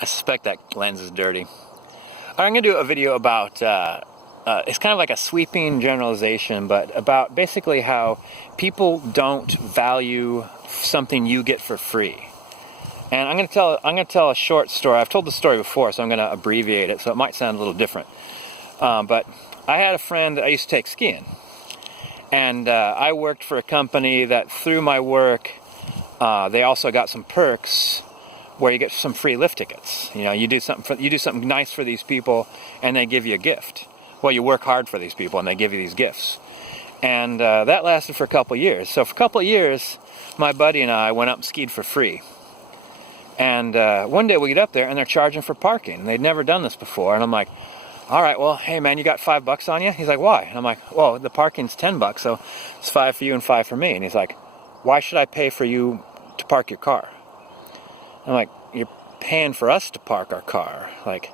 I suspect that lens is dirty. I'm going to do a video about, it's kind of like a sweeping generalization, but about basically how people don't value something you get for free. And I'm going to tell a short story. I've told the story before, so I'm going to abbreviate it, so it might sound a little different. But I had a friend that I used to take skiing. And I worked for a company that through my work, they also got some perks where you get some free lift tickets. You know, you do something nice for these people, and they give you a gift. Well, you work hard for these people, and they give you these gifts. And that lasted for a couple of years. So for a couple of years, my buddy and I went up and skied for free. And one day we get up there, and they're charging for parking. They'd never done this before, and I'm like, all right, well, hey man, you got $5 on you? He's like, why? And I'm like, well, the parking's $10, so it's 5 for you and 5 for me. And he's like, why should I pay for you to park your car? I'm like, you're paying for us to park our car. Like,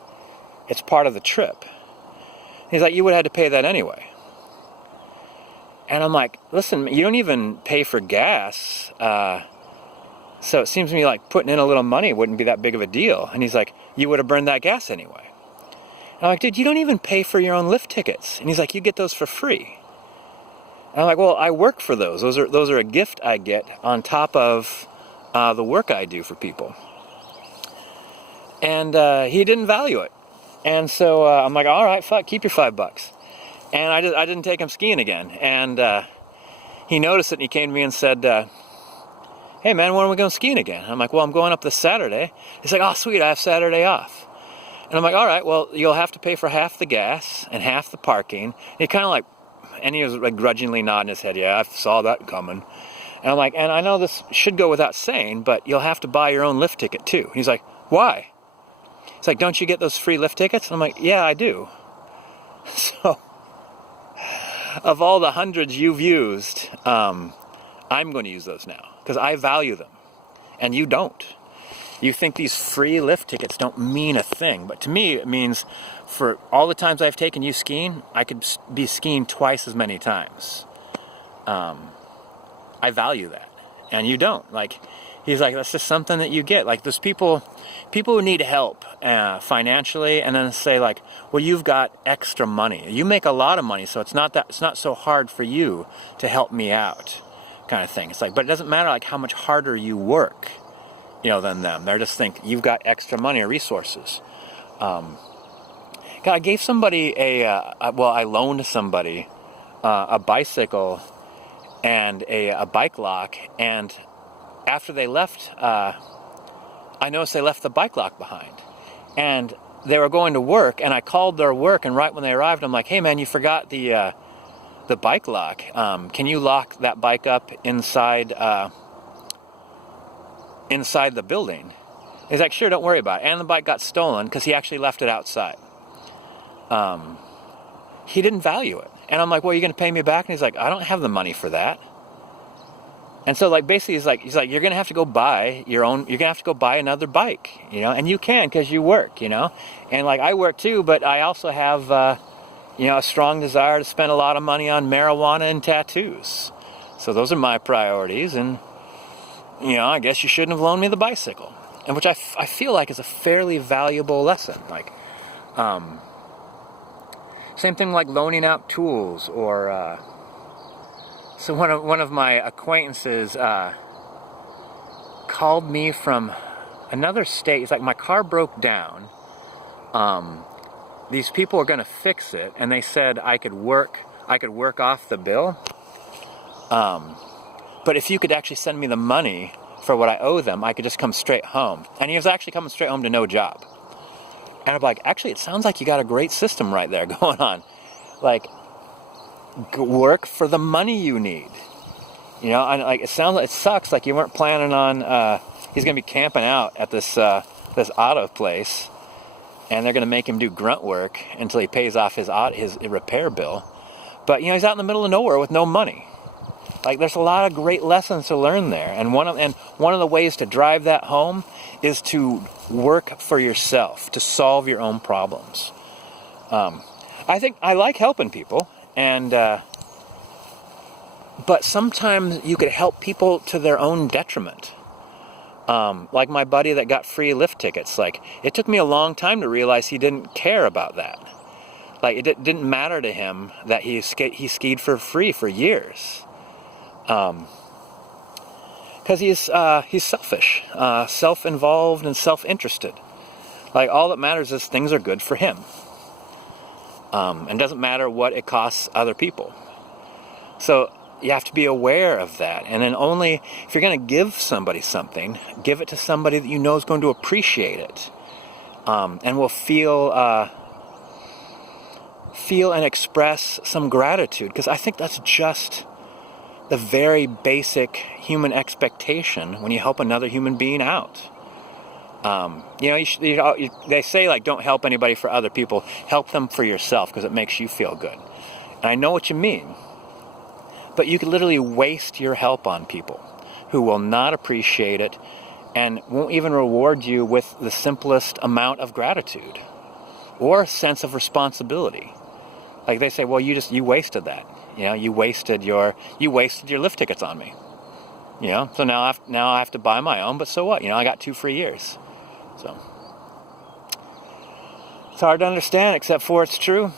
it's part of the trip. He's like, you would have had to pay that anyway. And I'm like, listen, you don't even pay for gas, so it seems to me like putting in a little money wouldn't be that big of a deal. And he's like, you would have burned that gas anyway. And I'm like, dude, you don't even pay for your own lift tickets. And he's like, you get those for free. And I'm like, well, I work for those. Those are a gift I get on top of the work I do for people. And he didn't value it. And so I'm like, all right, fuck, keep your $5. And I didn't take him skiing again. And he noticed it, and he came to me and said, hey man, when are we going skiing again? I'm like, well, I'm going up this Saturday. He's like, oh sweet, I have Saturday off. And I'm like, all right, well, you'll have to pay for half the gas and half the parking. And he kind of like, and he was like grudgingly nodding his head, yeah, I saw that coming. And I'm like, and I know this should go without saying, but you'll have to buy your own lift ticket too. He's like, why? It's like, don't you get those free lift tickets? And I'm like, yeah, I do. So, of all the hundreds you've used, I'm going to use those now because I value them, and you don't. You think these free lift tickets don't mean a thing, but to me it means for all the times I've taken you skiing, I could be skiing twice as many times. I value that, and you don't. Like, he's like, that's just something that you get. Like, there's people who need help financially, and then say like, well, you've got extra money. You make a lot of money, so it's not so hard for you to help me out, kind of thing. It's like, but it doesn't matter like how much harder you work, you know, than them. They're just think you've got extra money or resources. I gave somebody I loaned somebody a bicycle and a bike lock, and after they left, I noticed they left the bike lock behind, and they were going to work, and I called their work, and right when they arrived, I'm like, hey man, you forgot the bike lock. Can you lock that bike up inside the building? He's like, sure, don't worry about it. And the bike got stolen because he actually left it outside. He didn't value it. And I'm like, well, you're going to pay me back? And he's like, I don't have the money for that. And so like basically he's like, you're going to have to go buy you're going to have to go buy another bike, you know, and you can because you work, you know, and like I work too, but I also have, you know, a strong desire to spend a lot of money on marijuana and tattoos. So those are my priorities, and you know, I guess you shouldn't have loaned me the bicycle, and which I feel like is a fairly valuable lesson. Like, same thing like loaning out tools, or so one of my acquaintances called me from another state. It's like, my car broke down. These people are going to fix it, and they said I could work off the bill. But if you could actually send me the money for what I owe them, I could just come straight home. And he was actually coming straight home to no job. And I'm like, actually, it sounds like you got a great system right there going on. Like, work for the money you need. You know, and like, it sucks like you weren't planning on, he's going to be camping out at this auto place, and they're going to make him do grunt work until he pays off his repair bill. But, you know, he's out in the middle of nowhere with no money. Like, there's a lot of great lessons to learn there. And one of the ways to drive that home is to work for yourself, to solve your own problems. I think I like helping people, and but sometimes you could help people to their own detriment. Like my buddy that got free lift tickets. Like, it took me a long time to realize he didn't care about that. Like, it didn't matter to him that he skied for free for years. Because he's selfish, self-involved, and self-interested. Like, all that matters is things are good for him. And doesn't matter what it costs other people. So you have to be aware of that. And then only if you're going to give somebody something, give it to somebody that you know is going to appreciate it. And will feel and express some gratitude. Because I think that's just the very basic human expectation when you help another human being out. They say, like, don't help anybody for other people. Help them for yourself because it makes you feel good. And I know what you mean. But you could literally waste your help on people who will not appreciate it and won't even reward you with the simplest amount of gratitude or sense of responsibility. Like, they say, well, you wasted that. You wasted your lift tickets on me. So now I have to buy my own, but so what? I got 2 free years. So it's hard to understand, except for it's true.